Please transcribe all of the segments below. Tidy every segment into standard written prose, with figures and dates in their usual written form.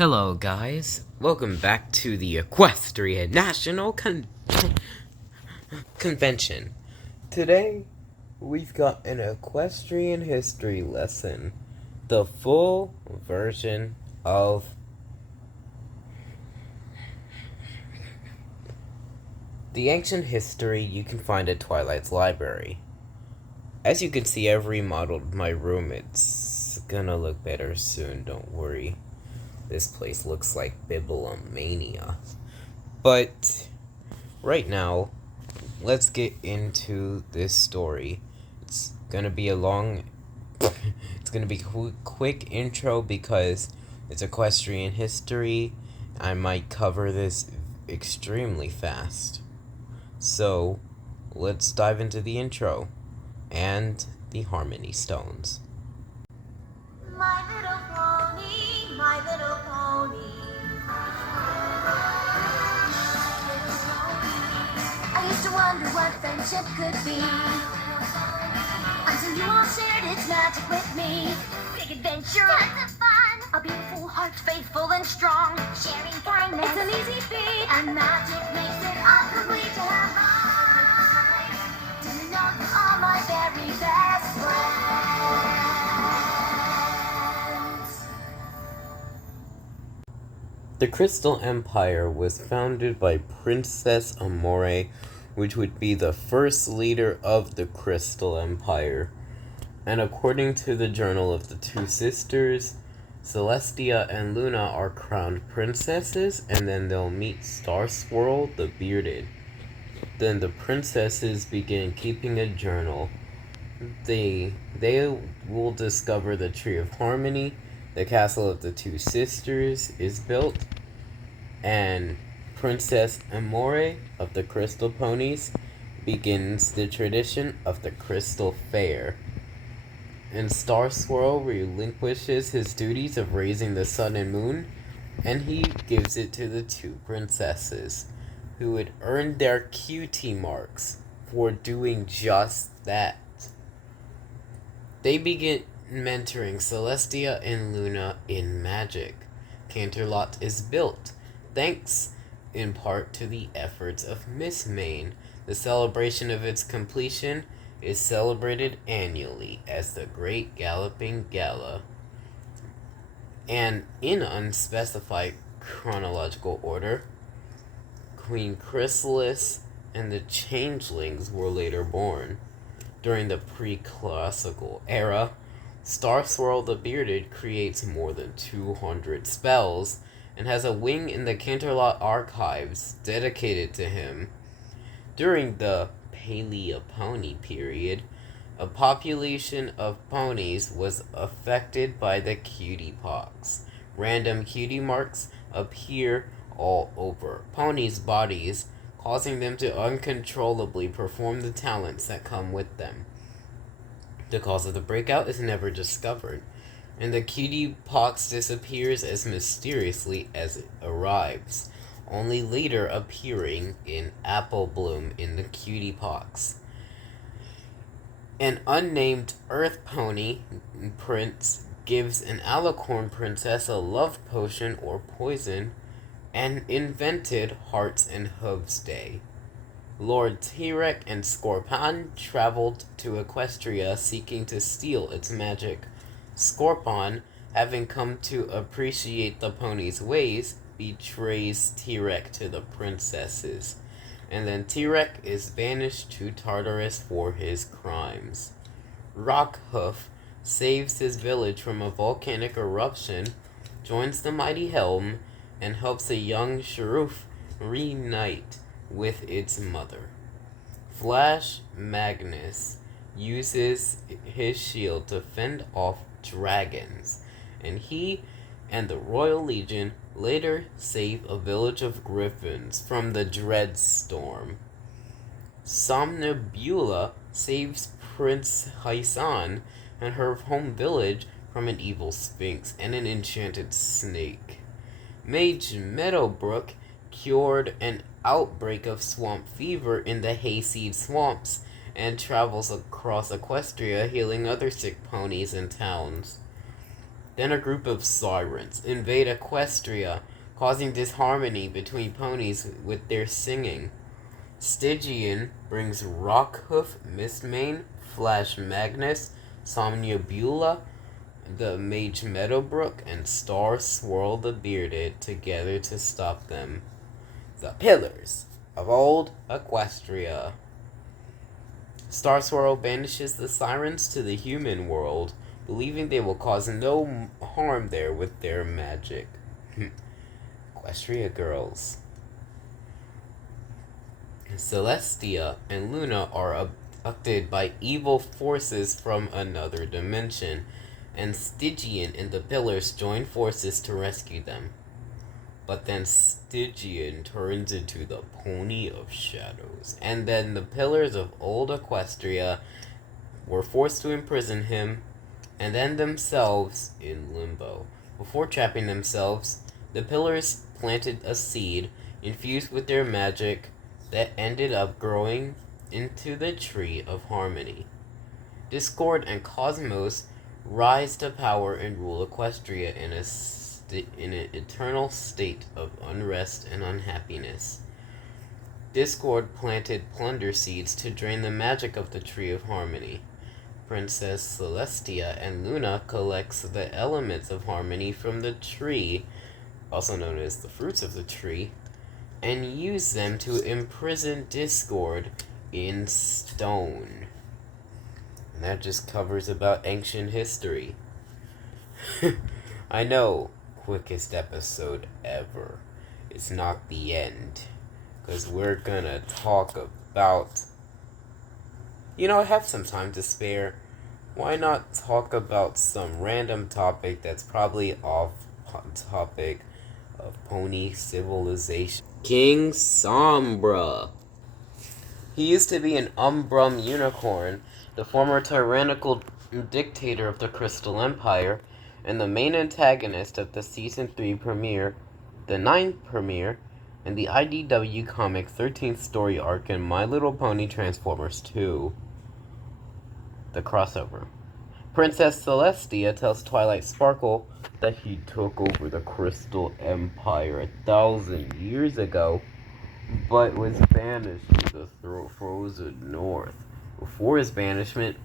Hello, guys. Welcome back to the Equestrian National Convention. Today, we've got an equestrian history lesson. The full version of the ancient history you can find at Twilight's library. As you can see, I've remodeled my room. It's gonna look better soon, don't worry. This place looks like Bibliomania. But right now, let's get into this story. It's gonna be a quick intro because it's equestrian history. I might cover this extremely fast. So, let's dive into the intro and the Harmony Stones. My little pony, my little pony. I used to wonder what friendship could be, until you all shared its magic with me. Big adventure, tons of fun, a beautiful heart, faithful and strong. Sharing kindness, it's an easy feat, and magic makes it all complete to have mine. Didn't know you are my very best friends. The Crystal Empire was founded by Princess Amore, which would be the first leader of the Crystal Empire. And according to the Journal of the Two Sisters, Celestia and Luna are crowned princesses, and then they'll meet Star Swirl the Bearded. Then the princesses begin keeping a journal. They will discover the Tree of Harmony. The Castle of the Two Sisters is built, and Princess Amore of the Crystal Ponies begins the tradition of the Crystal Fair. And Star Swirl relinquishes his duties of raising the sun and moon, and he gives it to the two princesses, who would earn their cutie marks for doing just that. They begin mentoring Celestia and Luna in magic. Canterlot is built, thanks in part to the efforts of Miss Main. The celebration of its completion is celebrated annually as the Great Galloping Gala. And in unspecified chronological order, Queen Chrysalis and the Changelings were later born. During the pre-classical era, Star Swirl the Bearded creates more than 200 spells and has a wing in the Canterlot archives dedicated to him. During the Paleopony period, a population of ponies was affected by the cutie pox. Random cutie marks appear all over ponies' bodies, causing them to uncontrollably perform the talents that come with them. The cause of the breakout is never discovered, and the cutie pox disappears as mysteriously as it arrives, only later appearing in Apple Bloom in the cutie pox. An unnamed Earth Pony prince gives an Alicorn princess a love potion or poison, and invented Hearts and Hooves Day. Lord Tirek and Scorpon traveled to Equestria seeking to steal its magic. Scorpon, having come to appreciate the pony's ways, betrays Tirek to the princesses, and then Tirek is banished to Tartarus for his crimes. Rockhoof saves his village from a volcanic eruption, joins the mighty Helm, and helps a young Sharoof reunite with its mother. Flash Magnus uses his shield to fend off dragons, and he and the Royal Legion later save a village of griffins from the Dread Storm. Somnambula saves Prince Hysan and her home village from an evil sphinx and an enchanted snake. Mage Meadowbrook cured an outbreak of swamp fever in the Hayseed Swamps and travels across Equestria healing other sick ponies and towns. Then a group of sirens invade Equestria, causing disharmony between ponies with their singing. Stygian brings Rockhoof, Mistmane, Flash Magnus, Somnambula, the Mage Meadowbrook, and Star Swirl the Bearded together to stop them. The Pillars of Old Equestria. Star Swirl banishes the sirens to the human world, believing they will cause no harm there with their magic. Equestria girls. Celestia and Luna are abducted by evil forces from another dimension, and Stygian and the Pillars join forces to rescue them. But then Stygian turns into the Pony of Shadows, and then the Pillars of Old Equestria were forced to imprison him, and then themselves in limbo. Before trapping themselves, the Pillars planted a seed infused with their magic that ended up growing into the Tree of Harmony. Discord and Cosmos rise to power and rule Equestria in an eternal state of unrest and unhappiness. Discord planted plunder seeds to drain the magic of the Tree of Harmony. Princess Celestia and Luna collects the elements of harmony from the tree, also known as the fruits of the tree, and use them to imprison Discord in stone. And that just covers about ancient history. I know, quickest episode ever. It's not the end, because we're gonna talk about... I have some time to spare. Why not talk about some random topic that's probably off topic of pony civilization? King Sombra. He used to be an Umbrum unicorn, the former tyrannical dictator of the Crystal Empire, and the main antagonist of the Season 3 premiere, the 9th premiere, and the IDW Comic 13th story arc in My Little Pony Transformers 2. The crossover. Princess Celestia tells Twilight Sparkle that he took over the Crystal Empire 1,000 years ago, but was banished to the frozen north. Before his banishment,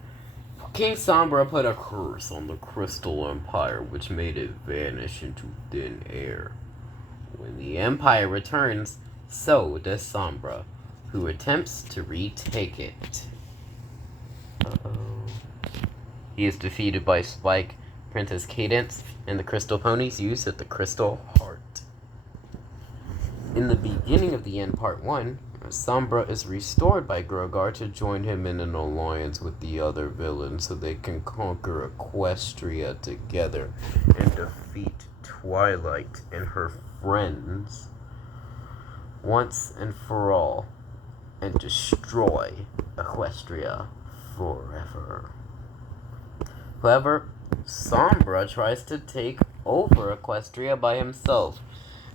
King Sombra put a curse on the Crystal Empire, which made it vanish into thin air. When the Empire returns, so does Sombra, who attempts to retake it. He is defeated by Spike, Princess Cadance, and the Crystal Ponies used at the Crystal Heart. In the beginning of the end Part 1, Sombra is restored by Grogar to join him in an alliance with the other villains so they can conquer Equestria together and defeat Twilight and her friends once and for all, and destroy Equestria forever. However, Sombra tries to take over Equestria by himself,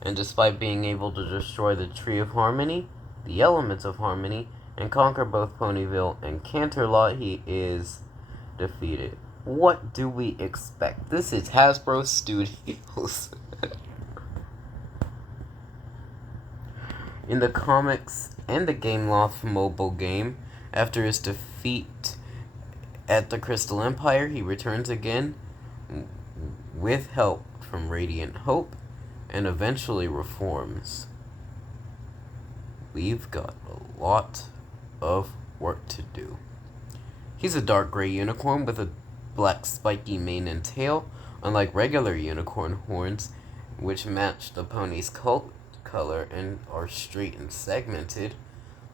and despite being able to destroy the Tree of Harmony, the Elements of Harmony, and conquer both Ponyville and Canterlot, he is defeated. What do we expect? This is Hasbro Studios. In the comics and the Gameloft mobile game, after his defeat at the Crystal Empire, he returns again with help from Radiant Hope and eventually reforms. We've got a lot of work to do. He's a dark gray unicorn with a black spiky mane and tail, unlike regular unicorn horns, which match the pony's color and are straight and segmented.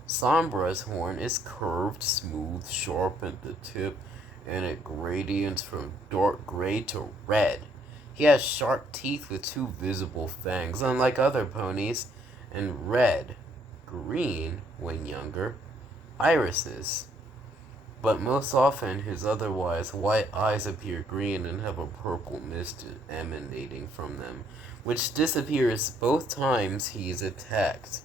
Sombra's horn is curved, smooth, sharp at the tip, and it gradients from dark gray to red. He has sharp teeth with 2 visible fangs, unlike other ponies, and green, when younger, irises. But most often, his otherwise white eyes appear green and have a purple mist emanating from them, which disappears both times he's attacked.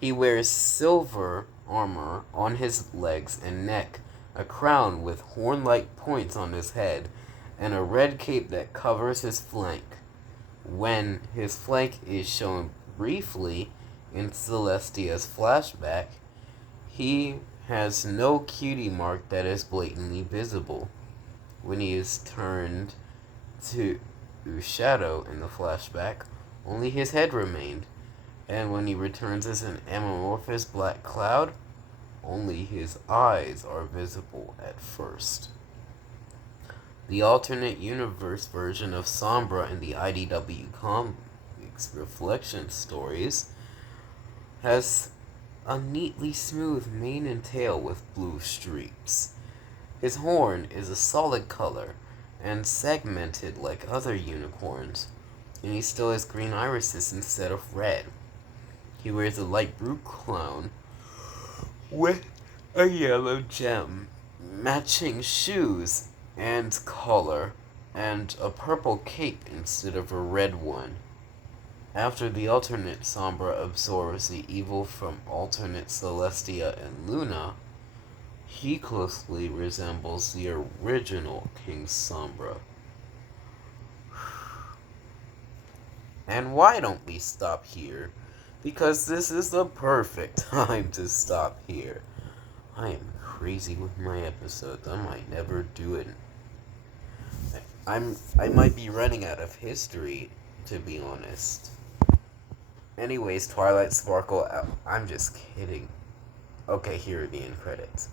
He wears silver armor on his legs and neck, a crown with horn-like points on his head, and a red cape that covers his flank. When his flank is shown briefly in Celestia's flashback, he has no cutie mark that is blatantly visible. When he is turned to shadow in the flashback, only his head remained, and when he returns as an amorphous black cloud, only his eyes are visible at first. The alternate universe version of Sombra in the IDW Comics Reflection Stories has a neatly smooth mane and tail with blue streaks. His horn is a solid color and segmented like other unicorns, and he still has green irises instead of red. He wears a light blue crown with a yellow gem, matching shoes and collar, and a purple cape instead of a red one. After the alternate Sombra absorbs the evil from alternate Celestia and Luna, he closely resembles the original King Sombra. And why don't we stop here? Because this is the perfect time to stop here. I am crazy with my episodes. I might never do it. I might be running out of history, to be honest. Anyways, Twilight Sparkle, I'm just kidding. Okay, here are the end credits.